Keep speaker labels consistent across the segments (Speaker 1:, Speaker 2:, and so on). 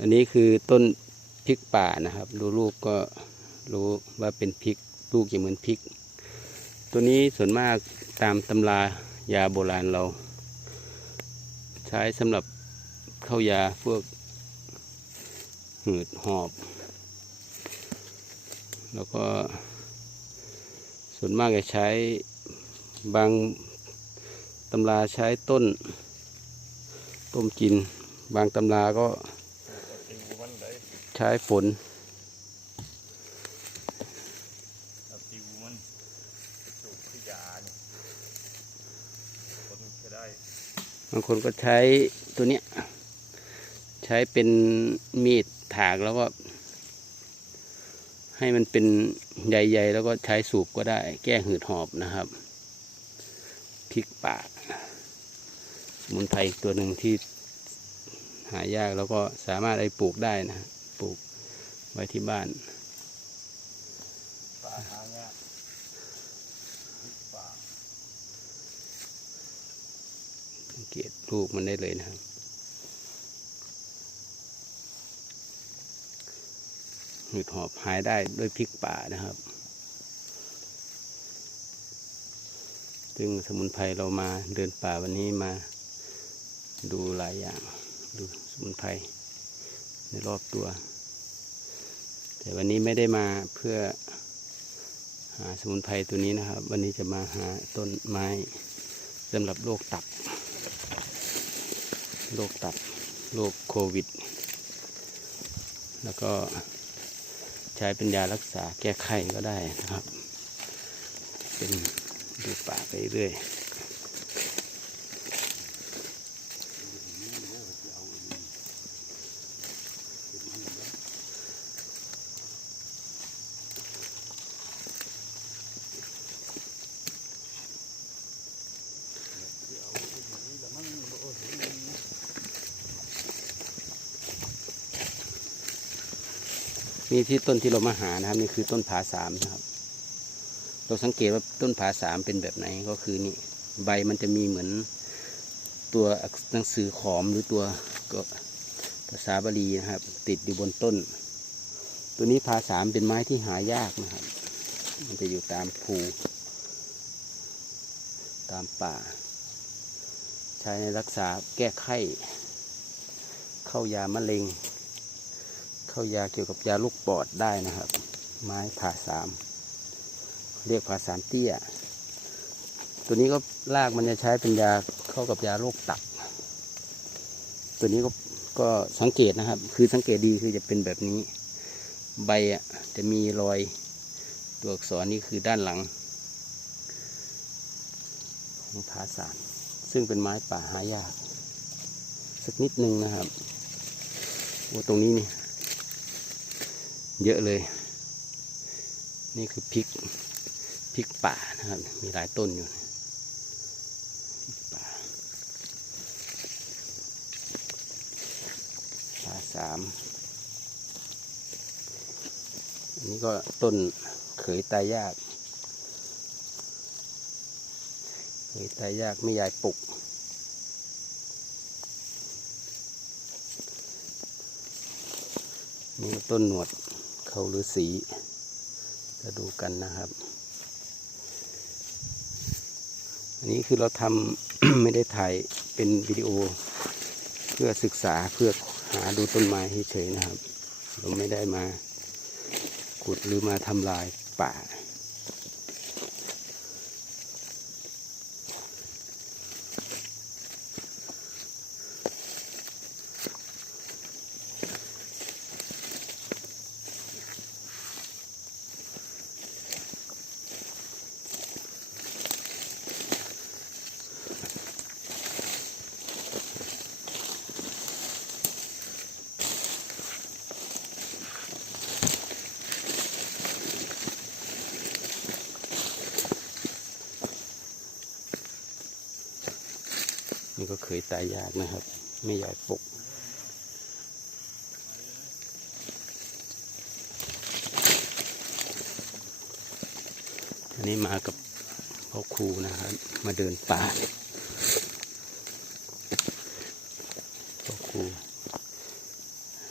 Speaker 1: อันนี้คือต้นพริกป่านะครับ ดูลูกก็รู้ว่าเป็นพริกลูกจะเหมือนพริก ตัวนี้ส่วนมากตามตำรายาโบราณเรา ใช้สำหรับเข้ายาพวกหืดหอบ แล้วก็ ส่วนมากจะใช้บางตำราใช้ต้น ต้มกิน บางตำราก็ ใช้ฝน
Speaker 2: เอาติวมันสูบขยาเนี่ยคนก็ได้
Speaker 1: บางคนก็ใช้ตัวเนี้ย ใช้เป็นมีดถากแล้วก็ให้มันเป็นใหญ่ๆแล้วก็ใช้สูบก็ได้ แก้หืดหอบนะครับพริกป่าสมุนไพรอีกตัวหนึ่งที่หายากแล้วก็สามารถเอาไปปลูกได้นะฮะ ปลูกไว้ที่บ้าน
Speaker 2: ป่าหางะพริกป่า
Speaker 1: สังเกตลูกมันได้เลยนะครับหืดหอบหายได้ด้วยพริกป่านะครับ ซึ่งสมุนไพรเรามาเดินป่าวันนี้มาดูหลายอย่าง ดูสมุนไพร ในรอบตัว แต่วันนี้ไม่ได้มาเพื่อหาสมุนไพรตัวนี้นะครับ วันนี้จะมาหาต้นไม้สำหรับโรคตับ โรคตับ โรคโควิด แล้วก็ใช้เป็นยารักษาแก้ไขก็ได้นะครับ เป็นดูป่าไปเรื่อย นี่ที่ต้นที่เรามาหานะครับ นี่คือต้นผาสามนะครับ เราสังเกตว่าต้นผาสามเป็นแบบไหนก็คือนี่ใบมันจะมีเหมือนตัวหนังสือขอมหรือตัวก็ภาษาบาลีนะครับ ติดอยู่บนต้น ตัวนี้ผาสามเป็นไม้ที่หายากนะครับ มันจะอยู่ตามภู ตามป่า ใช้ในรักษาแก้ไข้ เข้ายามะเร็ง เข้ายาเกี่ยวกับยาลูกปอดได้นะครับ ไม้ผ่าสามเรียกผ่าสามเตี้ย ตัวนี้ก็รากมันจะใช้เป็นยาเข้ากับยาโรคตับ ตัวนี้ก็ก็สังเกตนะครับ คือสังเกตดีคือจะเป็นแบบนี้ ใบอะจะมีรอยตัวอักษรนี่คือด้านหลังของผาสามซึ่งเป็นไม้ป่าหายาก สักนิดนึงนะครับโอ้ตรงนี้นี่ เยอะเลย นี่คือพริกพริกป่านะครับ มีหลายต้นอยู่พริกป่าป่าสามอันนี้ก็ต้นเขยตายยากเขยตายยากไม่ยายปลุกนี่ต้นหนวด เขาฤาษีจะดูกันนะครับ อันนี้คือเราทำ ไม่ได้ถ่ายเป็นวิดีโอ เพื่อศึกษาเพื่อหาดูต้นไม้เฉยๆนะครับ เราไม่ได้มาขุดหรือมาทำลายป่า นี่ก็เคยตายยากนะครับ ไม่ยายปลุกอันนี้มากับพ่อครูนะครับ มาเดินป่าพ่อครู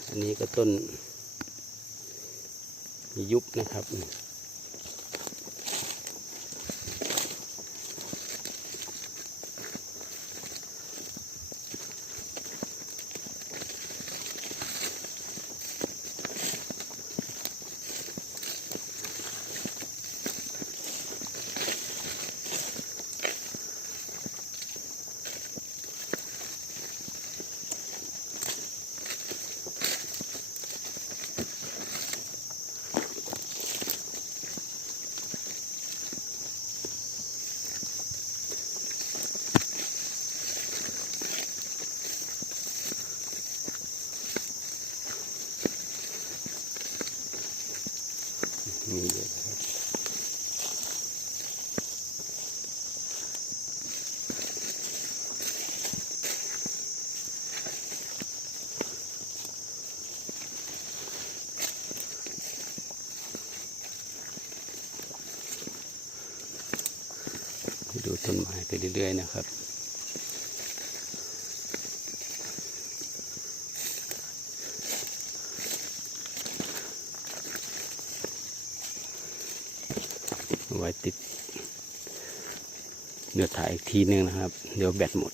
Speaker 1: อันนี้ก็ต้นยุบนะครับ ดูต้นไม้ไปเรื่อย ๆ นะครับไว้ติดเดี๋ยวถ่ายอีกทีนึงนะครับ เดี๋ยวแบตหมด